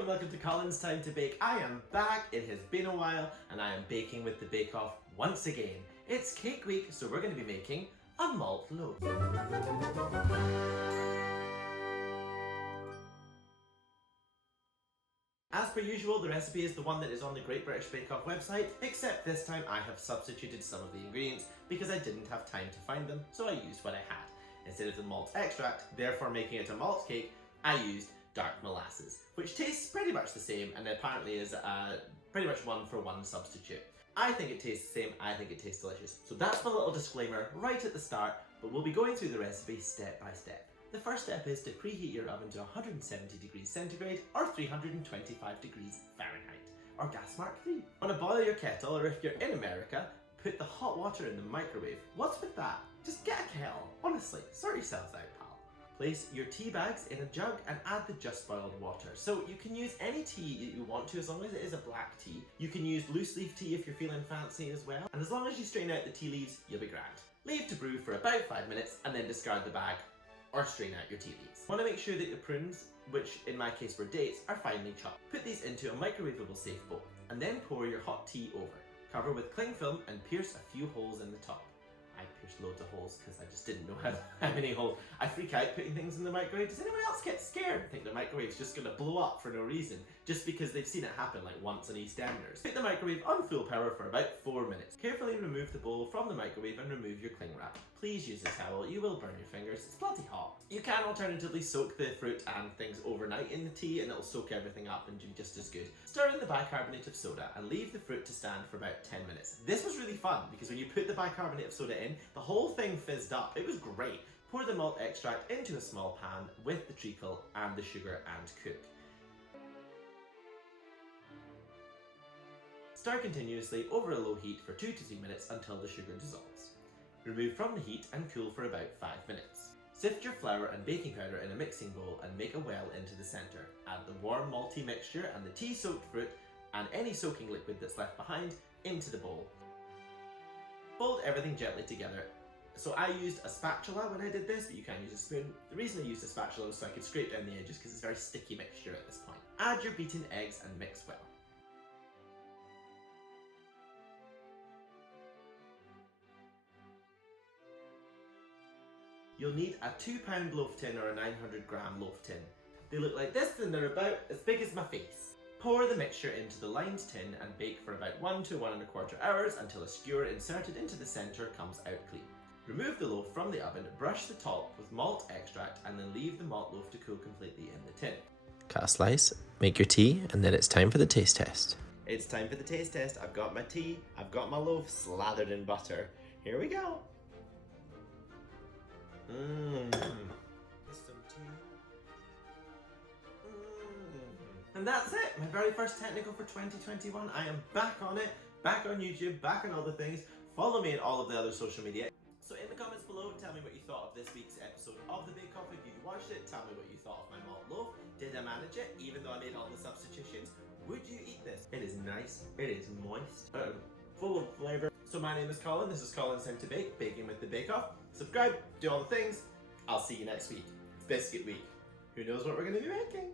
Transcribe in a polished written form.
and welcome to Colin's Time to Bake. I am back, it has been a while, and I am baking with the Bake Off once again. It's cake week, so we're going to be making a malt loaf. As per usual, the recipe is the one that is on the Great British Bake Off website, except this time I have substituted some of the ingredients because I didn't have time to find them, so I used what I had. Instead of the malt extract, therefore making it a malt cake, I used dark molasses, which tastes pretty much the same and apparently is pretty much one for one substitute. I think it tastes the same, I think it tastes delicious. So that's my little disclaimer right at the start, but we'll be going through the recipe step by step. The first step is to preheat your oven to 170 degrees centigrade or 325 degrees Fahrenheit, or gas mark 3. Want to boil your kettle, or if you're in America, put the hot water in the microwave. What's with that? Just get a kettle. Honestly, sort yourselves out, pal. Place your tea bags in a jug and add the just boiled water. So you can use any tea that you want to as long as it is a black tea. You can use loose leaf tea if you're feeling fancy as well. And as long as you strain out the tea leaves, you'll be grand. Leave to brew for about 5 minutes and then discard the bag or strain out your tea leaves. Want to make sure that your prunes, which in my case were dates, are finely chopped. Put these into a microwavable safe bowl and then pour your hot tea over. Cover with cling film and pierce a few holes in the top. I pierced loads of holes because I just didn't know how many holes. I freak out putting things in the microwave. Does anyone else get scared and think the microwave's just going to blow up for no reason, just because they've seen it happen like once on EastEnders? Put the microwave on full power for about 4 minutes. Carefully remove the bowl from the microwave and remove your cling wrap. Please use a towel, you will burn your fingers, it's bloody hot. You can alternatively soak the fruit and things overnight in the tea and it'll soak everything up and do just as good. Stir in the bicarbonate of soda and leave the fruit to stand for about 10 minutes. This was really fun because when you put the bicarbonate of soda in, the whole thing fizzed up. It was great. Pour the malt extract into a small pan with the treacle and the sugar and cook. Stir continuously over a low heat for 2 to 3 minutes until the sugar dissolves. Remove from the heat and cool for about 5 minutes. Sift your flour and baking powder in a mixing bowl and make a well into the centre. Add the warm malty mixture and the tea-soaked fruit and any soaking liquid that's left behind into the bowl. Fold everything gently together. So I used a spatula when I did this, but you can use a spoon. The reason I used a spatula was so I could scrape down the edges because it's a very sticky mixture at this point. Add your beaten eggs and mix well. You'll need a 2-pound loaf tin or a 900-gram loaf tin. They look like this and they're about as big as my face. Pour the mixture into the lined tin and bake for about 1 to 1 1/4 hours until a skewer inserted into the centre comes out clean. Remove the loaf from the oven, brush the top with malt extract and then leave the malt loaf to cool completely in the tin. Cut a slice, make your tea, and then it's time for the taste test. It's time for the taste test. I've got my tea, I've got my loaf slathered in butter. Here we go. And that's it, my very first technical for 2021. I am back on it, back on YouTube, back on all the things. Follow me on all of the other social media. So in the comments below, tell me what you thought of this week's episode of the Bake Off. If you watched it, tell me what you thought of my malt loaf. Did I manage it, even though I made all the substitutions? Would you eat this? It is nice, it is moist, full of flavour. So my name is Colin, this is Colin's Time to Bake, baking with the Bake Off. Subscribe, do all the things. I'll see you next week. It's biscuit week. Who knows what we're going to be making?